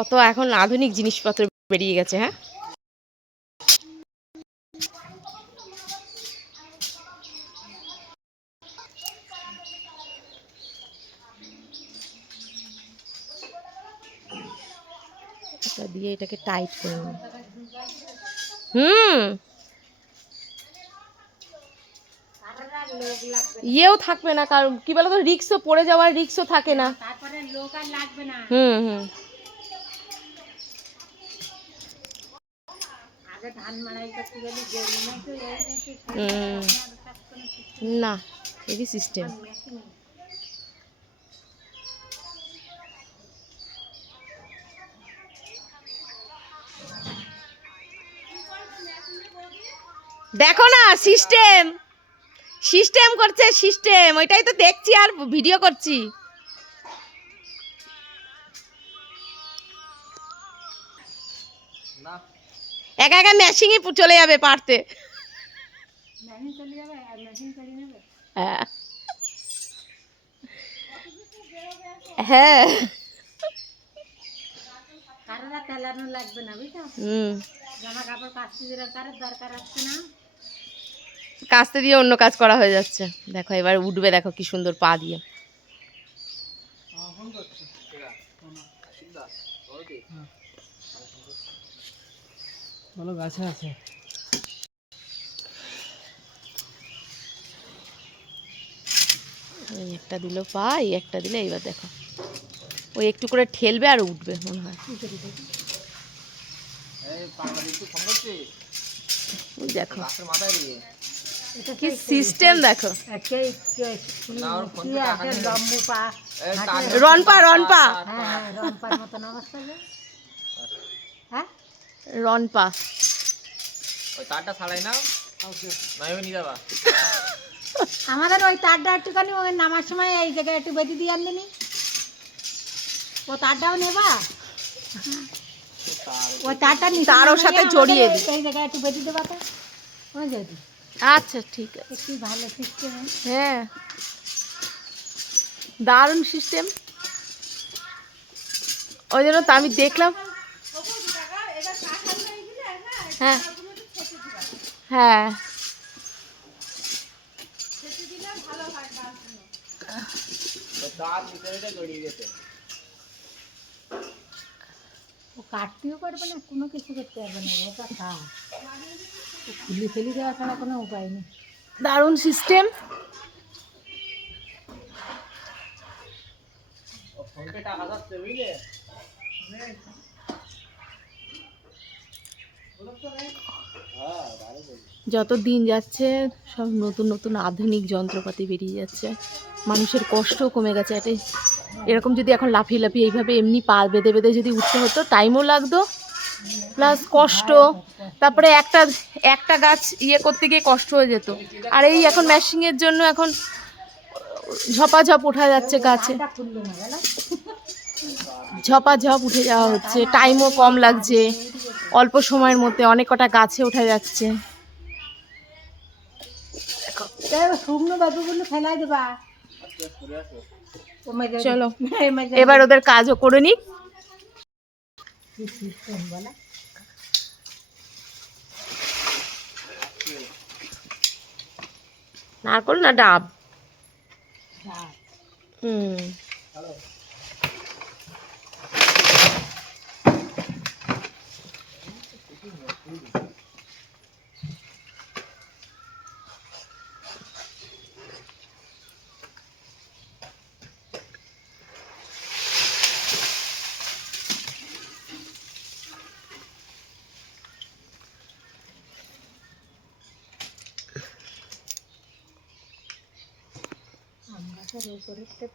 কত এখন আধুনিক জিনিসপত্র বেরিয়ে গেছে। হ্যাঁ, এটা দিয়ে এটাকে টাইট করে নেব। ইয়েও থাকবে না, কারণ কি বলতো রিক্সও পড়ে যাওয়ার রিক্সও থাকে না, তারপরে লোক আর লাগবে না। আগে ধান মাড়াই করতে গেলে না, এই সিস্টেম। দেখো না সিস্টেম, সিস্টেম করছে সিস্টেম, ওইটাই তো দেখছি আর ভিডিও করছি। একা একা মেশিনই চলে যাবে পারতে। হ্যাঁ, কাস্তে দিয়ে অন্য কাজ করা হয়ে যাচ্ছে। দেখো এবার উঠবে, দেখো কি সুন্দর পা দিয়ে। গাছে আছে একটা দিল পা, এই একটা দিলে এইবার দেখো ওই একটু করে ঠেলবে আর উঠবে মনে হয়। দেখো কি সিস্টেম, দেখো রনপা রনপা রনপা তারটা ছাড়াই না আমাদের ওই তারটা একটুখানি ওই নামার সময় এই জায়গায় একটু বেঁধে দিয়ে আনলেনি, ও তারটাও নেবা, ওই তারটা তারও সাথে জড়িয়ে দিই, এই জায়গায় একটু বেঁধে দেবা তো। আচ্ছা ঠিক আছে, কি ভালো সিস্টেম। হ্যাঁ, দারুণ সিস্টেম। ওই জন্য তো আমি দেখলাম। হ্যাঁ হ্যাঁ, ও কাটতেও পারবে না, কোনো কিছু করতে পারবে না, ওটা খা খুলি ফেলি দেওয়া ছাড়া কোনো উপায় নেই। দারুণ সিস্টেম। যত দিন যাচ্ছে সব নতুন নতুন আধুনিক যন্ত্রপাতি বেরিয়ে যাচ্ছে, মানুষের কষ্টও কমে গেছে। এটাই এরকম যদি এখন লাফিয়ে লাফিয়ে এইভাবে এমনি পা বেঁধে বেঁধে যদি উঠতে হতো, টাইমও লাগতো প্লাস কষ্ট, তারপরে একটা একটা গাছ ইয়ে করতে গিয়ে কষ্ট হয়ে যেত। আর এই এখন মেশিনের জন্য এখন ঝপাঝপ উঠা যাচ্ছে গাছে, ঝপাঝপ উঠে যাওয়া হচ্ছে, টাইমও কম লাগছে, অল্প সময়ের মধ্যে অনেক কটা গাছে ওঠা যাচ্ছে। শুকনো বাবুগুলো ফেলাই দেবা। চলো এবার ওদের কাজও করে নিক। নারকল না ডাব? আমরা তো